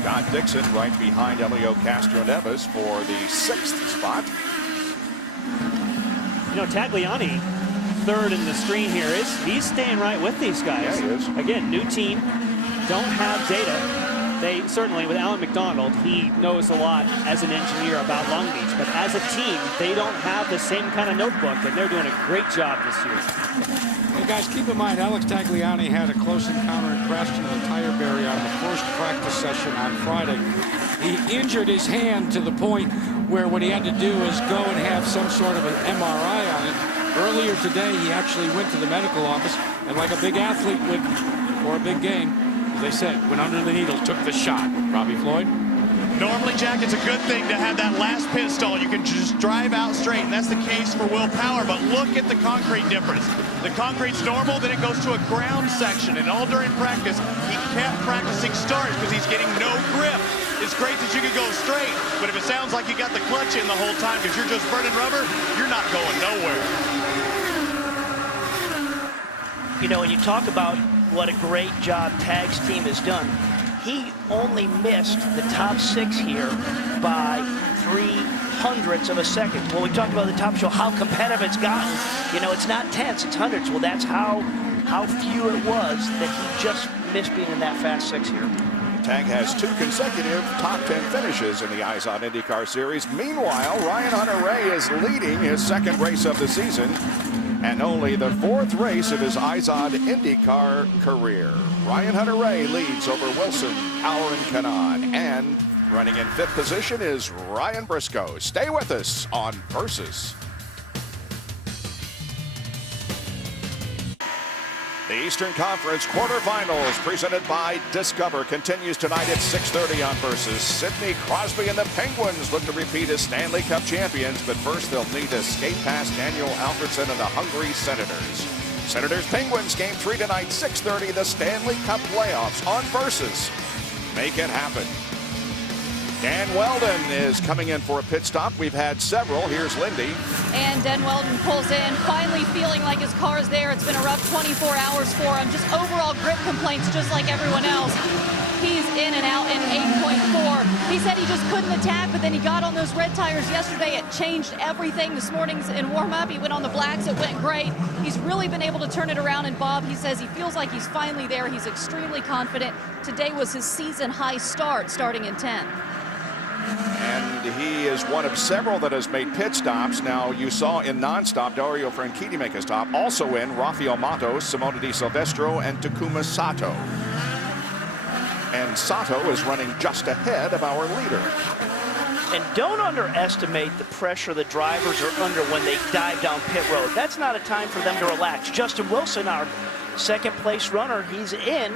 Scott Dixon right behind Elio Castroneves for the 6th spot. You know, Tagliani, third in the screen here, he's staying right with these guys. Yeah, he is. Again, new team, don't have data. They certainly, with Alan McDonald, he knows a lot as an engineer about Long Beach, but as a team, they don't have the same kind of notebook, and they're doing a great job this year. Hey guys, keep in mind, Alex Tagliani had a close encounter and crashed into the tire barrier on the first practice session on Friday. He injured his hand to the point where what he had to do is go and have some sort of an MRI on it. Earlier today, he actually went to the medical office, and like a big athlete would for a big game, as they said, went under the needle, took the shot. Robbie Floyd? Normally, Jack, it's a good thing to have that last pit stall. You can just drive out straight, and that's the case for Will Power. But look at the concrete difference. The concrete's normal, then it goes to a ground section. And all during practice, he kept practicing starts because he's getting no grip. It's great that you can go straight, but if it sounds like you got the clutch in the whole time because you're just burning rubber, you're not going nowhere. You know, when you talk about what a great job Tag's team has done, he only missed the top 6 here by 0.03 of a second. When we talked about the top show, how competitive it's gotten, you know, it's not tenths, it's hundreds. Well, that's how few it was that he just missed being in that fast 6 here. Tag has 2 consecutive top 10 finishes in the IZOD IndyCar Series. Meanwhile, Ryan Hunter-Reay is leading his 2nd race of the season and only the 4th race of his IZOD IndyCar career. Ryan Hunter-Reay leads over Wilson, Power, and Kanaan. And running in 5th position is Ryan Briscoe. Stay with us on Versus. The Eastern Conference quarterfinals presented by Discover continues tonight at 6:30 on Versus. Sidney Crosby and the Penguins look to repeat as Stanley Cup champions, but first they'll need to skate past Daniel Alfredsson and the hungry Senators. Senators-Penguins game 3 tonight, 6:30, the Stanley Cup playoffs on Versus. Make it happen. Dan Wheldon is coming in for a pit stop. We've had several. Here's Lindy. And Dan Wheldon pulls in, finally feeling like his car is there. It's been a rough 24 hours for him. Just overall grip complaints, just like everyone else. He's in and out in 8.4. He said he just couldn't attack, but then he got on those red tires yesterday. It changed everything. This morning's in warm-up, he went on the blacks. It went great. He's really been able to turn it around. And Bob, he says he feels like he's finally there. He's extremely confident. Today was his season high start, starting in 10th. And he is one of several that has made pit stops. Now, you saw in nonstop Dario Franchitti make a stop. Also in Rafael Matos, Simona Di Silvestro, and Takuma Sato. And Sato is running just ahead of our leader. And don't underestimate the pressure the drivers are under when they dive down pit road. That's not a time for them to relax. Justin Wilson, our 2nd place runner, he's in.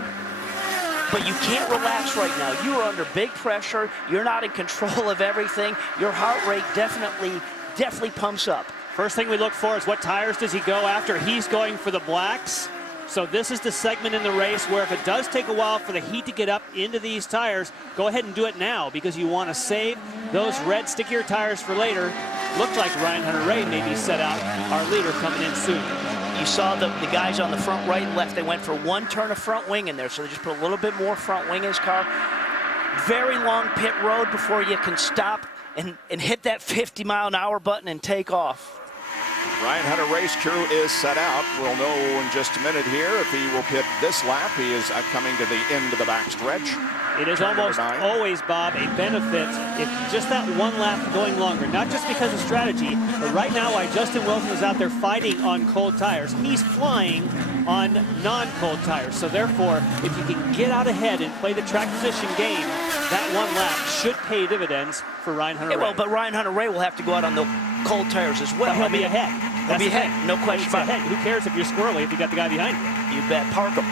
But you can't relax right now. You are under big pressure. You're not in control of everything. Your heart rate definitely pumps up. First thing we look for is what tires does he go after. He's going for the blacks. So this is the segment in the race where if it does take a while for the heat to get up into these tires, go ahead and do it now because you want to save those red stickier tires for later. Looked like Ryan Hunter-Reay may be set out. Our leader coming in soon. You saw the guys on the front right and left. They went for 1 turn of front wing in there, so they just put a little bit more front wing in his car. Very long pit road before you can stop and hit that 50-mile-an-hour button and take off. Ryan Hunter-Reay's crew is set out. We'll know in just a minute here if he will pit this lap. He is coming to the end of the backstretch. It is almost always, Bob, a benefit if just that 1 lap going longer, not just because of strategy, but right now while Justin Wilson is out there fighting on cold tires, he's flying on non-cold tires. So therefore, if you can get out ahead and play the track position game, that 1 lap should pay dividends for Ryan Hunter-Reay. Yeah, well, but Ryan Hunter-Reay will have to go out on the cold tires as well. But he'll be ahead. He'll be ahead, no question about it. Who cares if you're squirrely if you got the guy behind you? You bet, park him.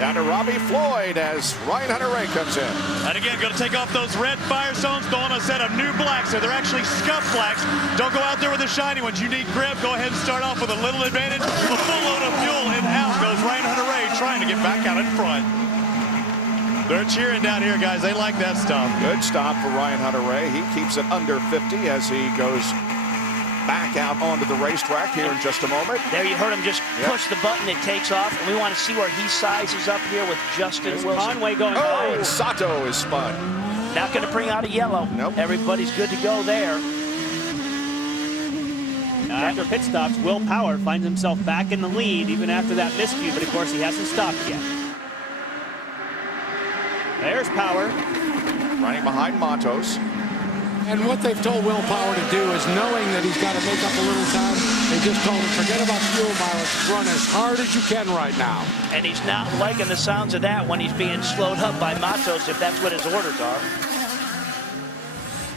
Down to Robbie Floyd as Ryan Hunter-Reay comes in. And again, going to take off those red Firestones, throwing a set of new blacks. So they're actually scuff blacks. Don't go out there with the shiny ones. You need grip. Go ahead and start off with a little advantage. A full load of fuel, and out goes Ryan Hunter-Reay trying to get back out in front. They're cheering down here, guys. They like that stuff. Good stop for Ryan Hunter-Reay. He keeps it under 50 as he goes back back out onto the racetrack here in just a moment. There you heard him just push the button, it takes off, and we want to see where he sizes up here with Justin Wilson. Conway going by. Oh, Sato is spun. Not going to bring out a yellow. Nope. Everybody's good to go there. Now, after pit stops, Will Power finds himself back in the lead even after that miscue, but of course he hasn't stopped yet. There's Power. Running behind Matos. And what they've told Will Power to do is, knowing that he's got to make up a little time, they just told him, forget about fuel mileage, run as hard as you can right now. And he's not liking the sounds of that when he's being slowed up by Matos, if that's what his orders are.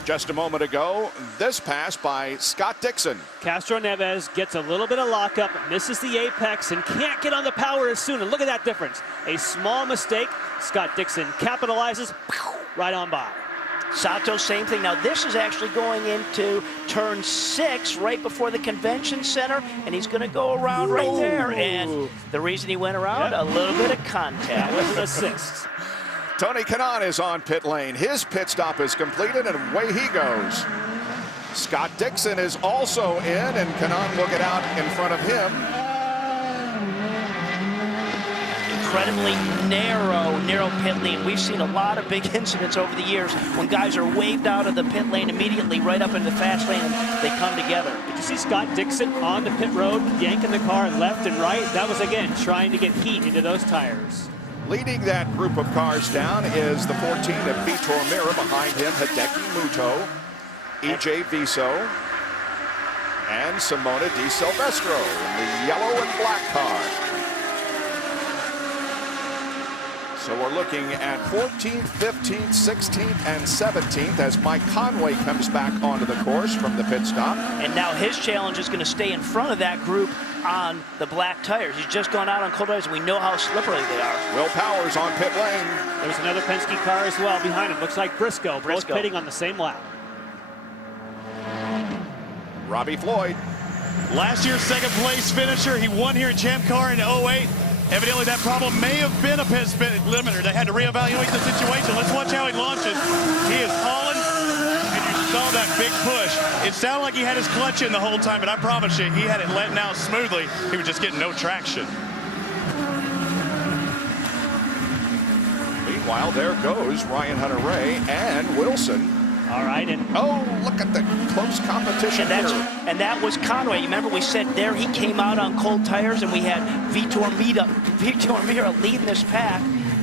Just a moment ago, this pass by Scott Dixon. Castro Neves gets a little bit of lockup, misses the apex, and can't get on the power as soon. And look at that difference. A small mistake. Scott Dixon capitalizes right on by. Sato, same thing. Now, this is actually going into turn 6 right before the convention center, and he's going to go around right there. And the reason he went around, a little bit of contact. That was an assist. Tony Kanaan is on pit lane. His pit stop is completed, and away he goes. Scott Dixon is also in, and Kanaan will get out in front of him. Incredibly narrow pit lane. We've seen a lot of big incidents over the years when guys are waved out of the pit lane immediately right up into the fast lane, and they come together. Did you see Scott Dixon on the pit road, yanking the car left and right? That was, again, trying to get heat into those tires. Leading that group of cars down is the 14 of Vitor Mira. Behind him, Hideki Muto, EJ Viso, and Simona Di Silvestro in the yellow and black car. So we're looking at 14th, 15th, 16th, and 17th as Mike Conway comes back onto the course from the pit stop. And now his challenge is going to stay in front of that group on the black tires. He's just gone out on cold tires, and we know how slippery they are. Will Powers on pit lane. There's another Penske car as well behind him. Looks like Briscoe. Both pitting on the same lap. Robbie Floyd. Last year's second place finisher. He won here in Champ Car in 08. Evidently that problem may have been a pit limiter. They had to reevaluate the situation. Let's watch how he launches. He is hauling, and you saw that big push. It sounded like he had his clutch in the whole time, but I promise you, he had it letting out smoothly. He was just getting no traction. Meanwhile, there goes Ryan Hunter-Reay and Wilson. All right, and oh, look at the close competition here. And that was Conway. You remember we said there he came out on cold tires, and we had Vitor Mira leading this pack,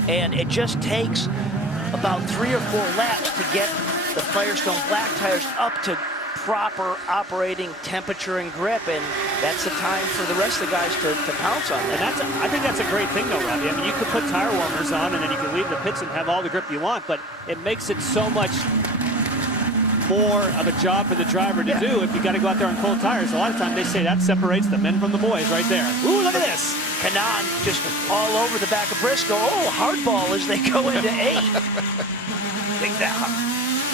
and it just takes about 3 or 4 laps to get the Firestone black tires up to proper operating temperature and grip, and that's the time for the rest of the guys to pounce on that. And I think that's a great thing, though, Robbie. I mean, you could put tire warmers on, and then you can leave the pits and have all the grip you want, but it makes it so much more of a job for the driver to do if you got to go out there on cold tires. A lot of times they say that separates the men from the boys right there. Ooh, look at this. Kanaan just all over the back of Briscoe. Oh, hardball as they go into 8. Think that.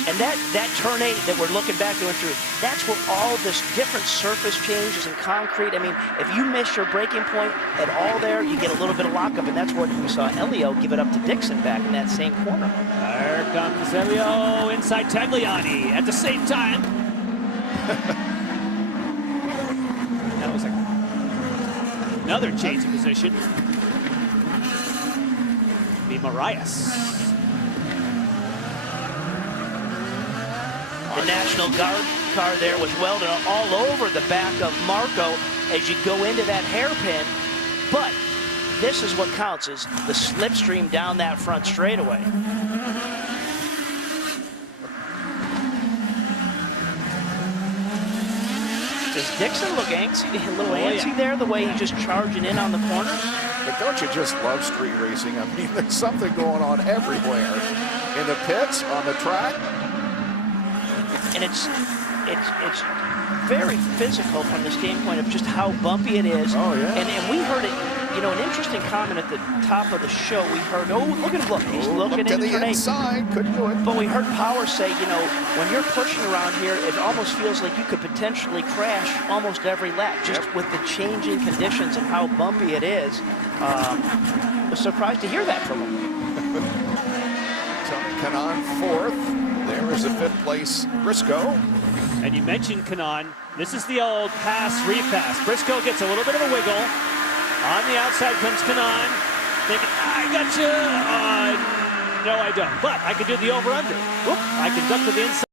And that turn 8 that we're looking back going through, that's where all this different surface changes in concrete. I mean, if you miss your braking point at all there, you get a little bit of lockup, and that's what we saw Elio give it up to Dixon back in that same corner. There comes Elio inside Tagliani at the same time. That was another change of position. Be Marias. The National Guard car there with Wheldon all over the back of Marco as you go into that hairpin. But this is what counts, is the slipstream down that front straightaway. Does Dixon look angsty, a little antsy there, the way he's just charging in on the corner? But don't you just love street racing? I mean, there's something going on everywhere. In the pits, on the track. And it's very physical from the standpoint of just how bumpy it is. Oh, yeah. And we heard it, you know, an interesting comment at the top of the show. We heard, oh, look at him, look. He's looking to the inside, couldn't do it. But we heard Power say, you know, when you're pushing around here, it almost feels like you could potentially crash almost every lap, just with the changing conditions and how bumpy it is. I was surprised to hear that from him. Tony Kanaan 4th. There is the 5th place Briscoe. And you mentioned Kanaan. This is the old pass, repass. Briscoe gets a little bit of a wiggle. On the outside comes Kanaan. Thinking, I got you. No, I don't. But I can do the over-under. Whoop, I can duck to the inside.